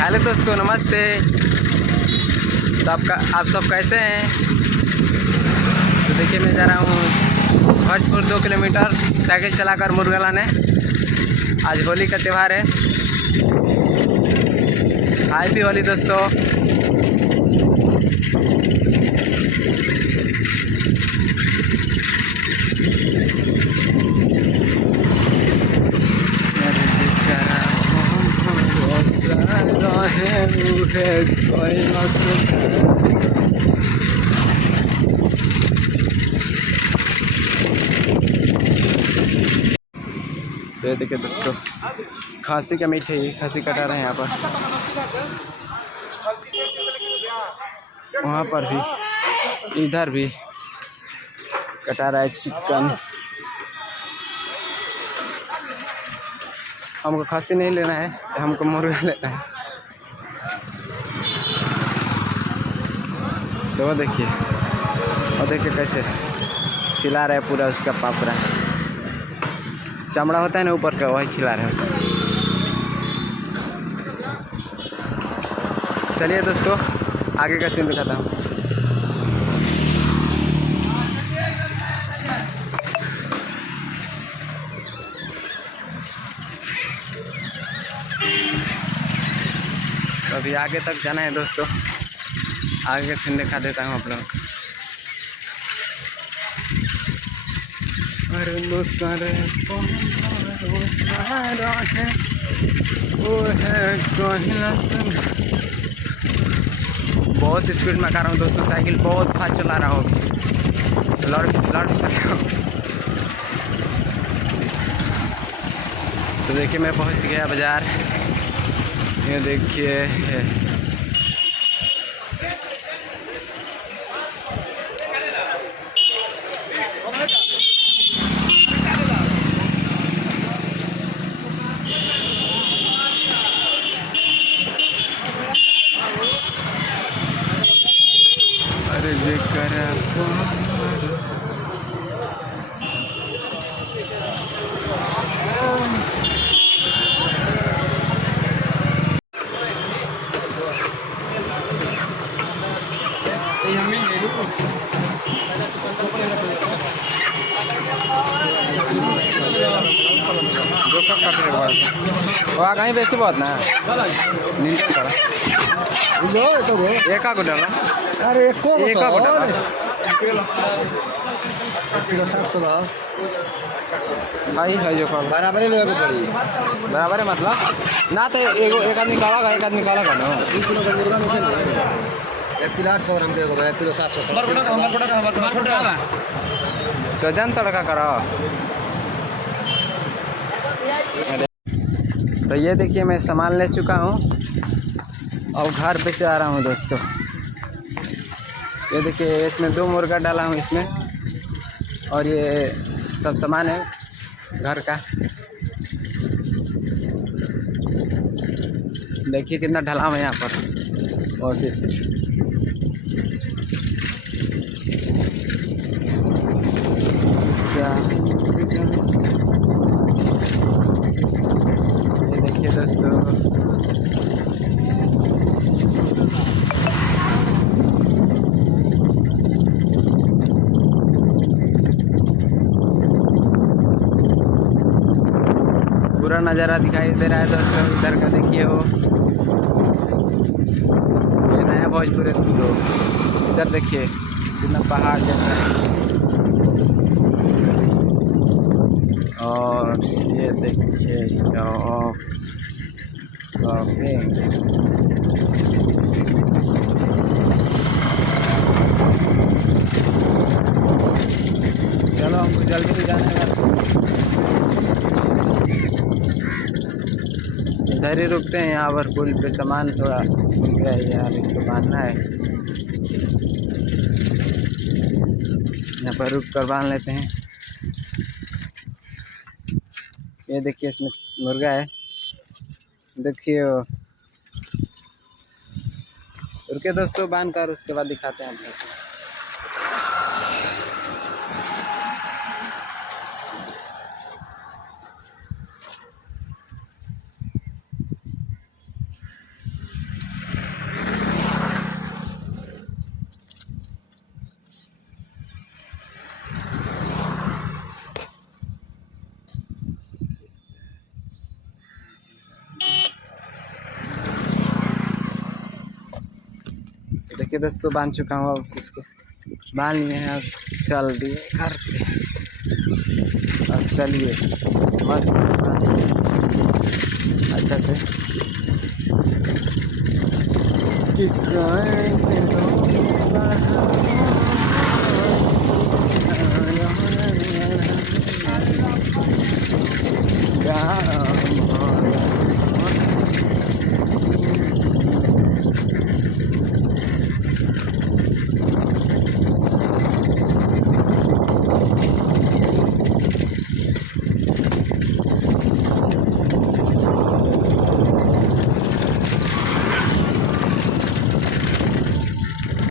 Hello दोस्तों, नमस्ते। तो आप सब कैसे हैं? तो देखिए, मैं जा रहा हूँ भोजपुर 2 किलोमीटर साइकिल चलाकर मुर्गा लाने। आज होली का त्यौहार है। हैप्पी होली दोस्तों। ये देखिए दोस्तों, खांसी का मीट है। ये खांसी कटा रहे हैं यहाँ पर, वहाँ पर भी, इधर भी कटा रहा है चिकन। हमको खांसी नहीं लेना है, हमको मुर्गा लेना है। तो वो देखिए, और देखिए कैसे छिला रहा है पूरा उसका पापड़ा। चमड़ा होता है ना ऊपर का, वही छिला रहे हैं उसको। चलिए दोस्तों, आगे का सीन दिखाता हूँ। अभी आगे तक जाना है दोस्तों, आगे का सीन दिखा देता हूँ आप लोगों को। बहुत स्पीड में कर रहा हूँ दोस्तों, साइकिल बहुत फास्ट चला रहा हूँ। लौट सकता हूँ। तो देखिए, मैं पहुँच गया बाज़ार। ये देखिए, अरे जे करा वहाँ कहीं बेसी बहुत ना नींद करा एक को डाला। अरे एक को डाला भाई है जो कॉल बराबर लेवे के पड़ी। बराबर है, मतलब ना तो एक आदमी काला एक आदमी काला ना। 20 किलो का मुर्गा में 1 किलो 800 ग्राम के 1 किलो 700। तो जन तड़का करो। तो ये देखिए, मैं सामान ले चुका हूँ और घर पे जा रहा हूँ दोस्तों। ये देखिए, इसमें 2 मुर्गा डाला हूँ इसमें, और ये सब सामान है घर का। देखिए कितना ढलाव है यहाँ पर। और ये देखिए दोस्तों, पूरा नज़ारा दिखाई दे रहा है दोस्तों। इधर का देखिए, हो ये नया भोजपुर है दोस्तों। इधर देखिए कितना पहाड़ जैसा है, और ये देखिए शॉपिंग। चलो, हमको जल्दी से जाना है। इधर ही रुकते हैं, यहाँ पर पुल पे सामान थोड़ा मिल गया है यार, इसको बांधना है। यहाँ पर रुक कर बांध लेते हैं। ये देखिए, इसमें मुर्गा है, देखिए। रुके दोस्तों, बांध कर उसके बाद दिखाते हैं आपको। के दोस्तों बांध चुका हूँ। अब उसको बांध लिए हैं, अब चल दिए घर पे। अब चलिए मस्त अच्छा से किसान